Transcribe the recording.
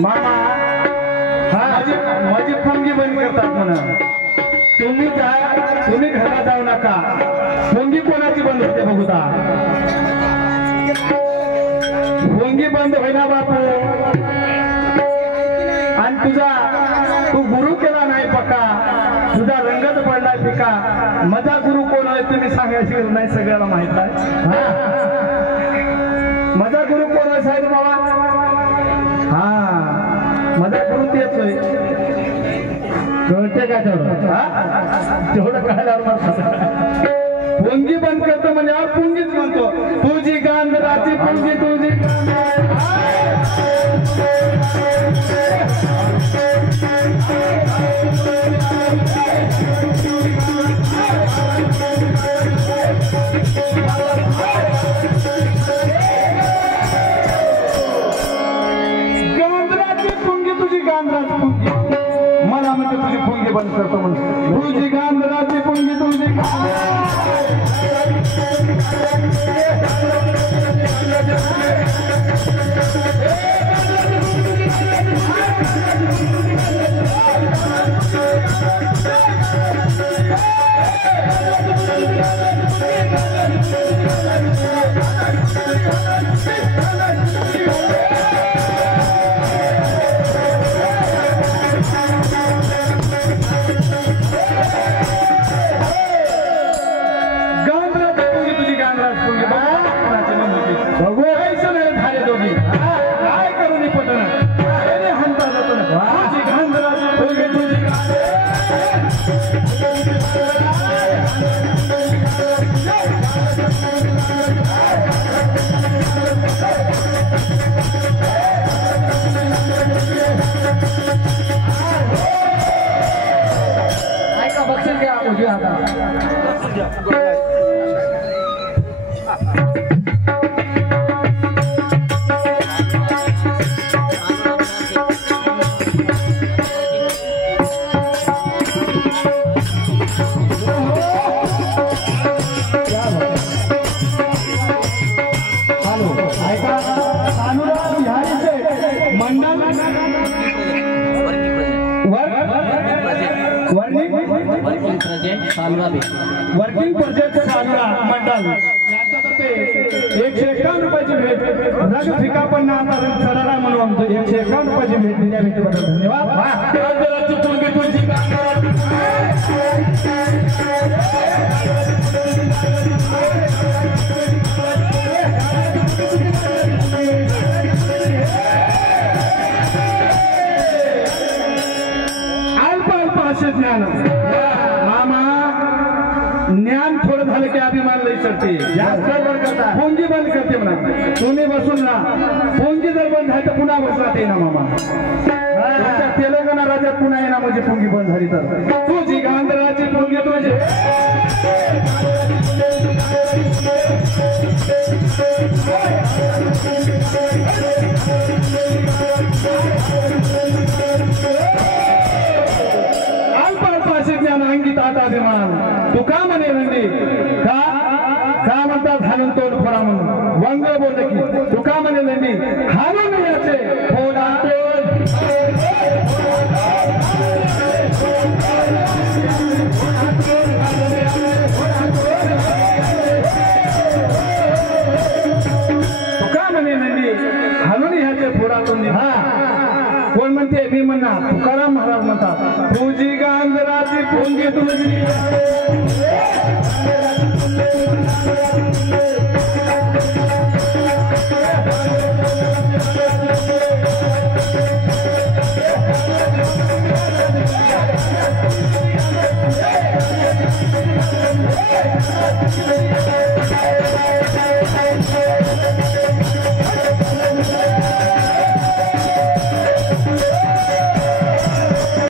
मामा माझी पोंगी बंद करतात म्हणा तुम्ही घरात जाऊ नका पोंगी कोणाची बंद होते बघूता पोंगी बंद होईना बापू आणि तू गुरु केला नाही पक्का तुझा रंगच पडलाय पिका माझा गुरु कोण आहे तुम्ही सांगायची नाही सगळ्याला माहित आहे माझा गुरु कोण आहे साहेब बाबा माझा गुरु तेच होय कळते का तेवढं कळल्यावर पोंगी बंद करतो म्हणजे पुंगीच म्हणतो तुझी गांधराची पुंगी तुझी मला म्हणजे तुझी पुंगी बंद करतो म्हणतो तुझी गांधराची पुंगी तुझी ऐका बक्षीस घ्या उजव्या हाताला वर्किंग प्रोजेक्ट साजरा मंडळ ₹151 भेट रंग फिका पण आता रंग सरारा म्हणून आमचं ₹151 भेट दिल्या भेटीबद्दल धन्यवाद अल्प अल्प असे ज्ञान ज्ञान थोडं झालं की अभिमान लई चढते पोंगी बंद करते म्हणा तुम्ही बसून ना पोंगी जर बंद झाली तर पुन्हा बसला ते ना मामा तेलंगणा राज्यात पुन्हा येणार म्हणजे पोंगी बंद झाली तर तुझी गांधराची पोंगी तुझी अल्प अल्प असे ज्ञान अंगित आता अभिमान तू का म्हणे नंदी का म्हणतात हाणून तोड फोडा म्हणून वंग बोल की तू का म्हणे नंदी हाणून याचे फोडा तू का म्हणे नंदी हाणून ह्याचे फोडातून कोण म्हणते मी म्हणणार तुकाराम महाराज म्हणतात तुझी गांधराची पोंगी तुझी Hey!